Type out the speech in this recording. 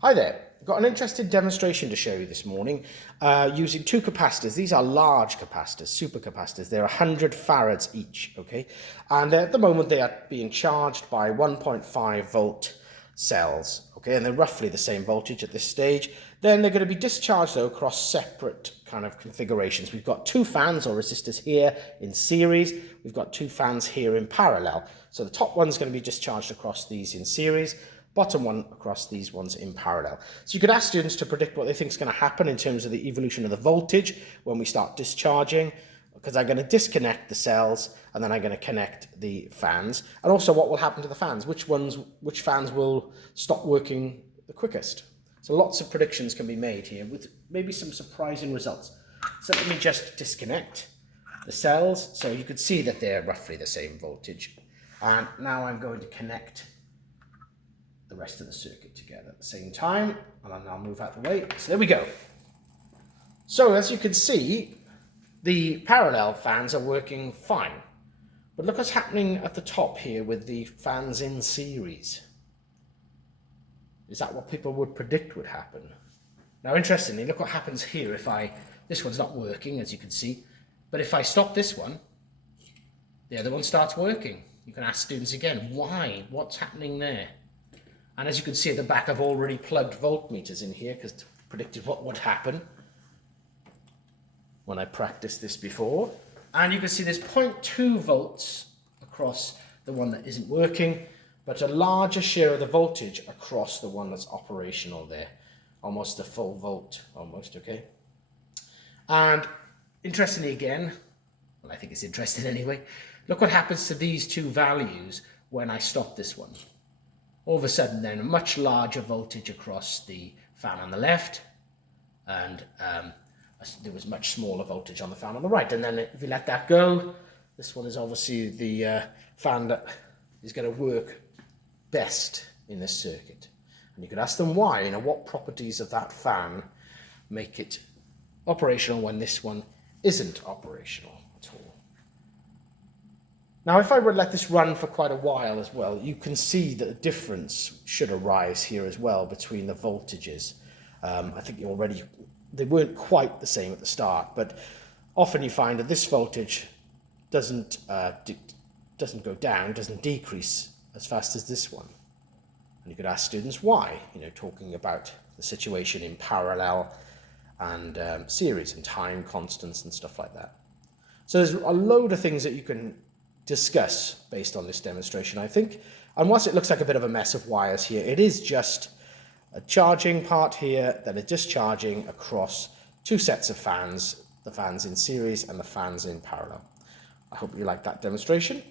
Hi there, got an interesting demonstration to show you this morning using two capacitors. These are large capacitors, supercapacitors. They're 100 farads each, okay? And at the moment they are being charged by 1.5 volt cells, okay? And they're roughly the same voltage at this stage. Then they're going to be discharged though across separate kind of configurations. We've got two fans or resistors here in series. We've got two fans here in parallel. So the top one's going to be discharged across these in series, bottom one across these ones in parallel. So you could ask students to predict what they think is going to happen in terms of the evolution of the voltage when we start discharging, because I'm going to disconnect the cells and then I'm going to connect the fans, and also what will happen to the fans, which fans will stop working the quickest. So lots of predictions can be made here with maybe some surprising results. So let me just disconnect the cells so you could see that they're roughly the same voltage. And now I'm going to connect the rest of the circuit together at the same time, and I'll now move out the way. So there we go. So as you can see, the parallel fans are working fine, but look what's happening at the top here with the fans in series. Is that what people would predict would happen? Now interestingly, look what happens here if this one's not working, as you can see, but if I stop this one, the other one starts working. You can ask students again, why? What's happening there? And as you can see at the back, I've already plugged voltmeters in here because I predicted what would happen when I practiced this before. And you can see there's 0.2 volts across the one that isn't working, but a larger share of the voltage across the one that's operational there. Almost a full volt, almost, okay? And interestingly again, well, I think it's interesting anyway, look what happens to these two values when I stop this one. All of a sudden then a much larger voltage across the fan on the left, and there was much smaller voltage on the fan on the right. And then if you let that go, this one is obviously the fan that is going to work best in this circuit. And you could ask them why, what properties of that fan make it operational when this one isn't operational at all. Now, if I would let this run for quite a while as well, you can see that a difference should arise here as well between the voltages. I think they weren't quite the same at the start, but often you find that this voltage doesn't go down, doesn't decrease as fast as this one. And you could ask students why, talking about the situation in parallel and series and time constants and stuff like that. So there's a load of things that you can discuss based on this demonstration, I think. And whilst it looks like a bit of a mess of wires here, it is just a charging part here that is discharging across two sets of fans, the fans in series and the fans in parallel. I hope you like that demonstration.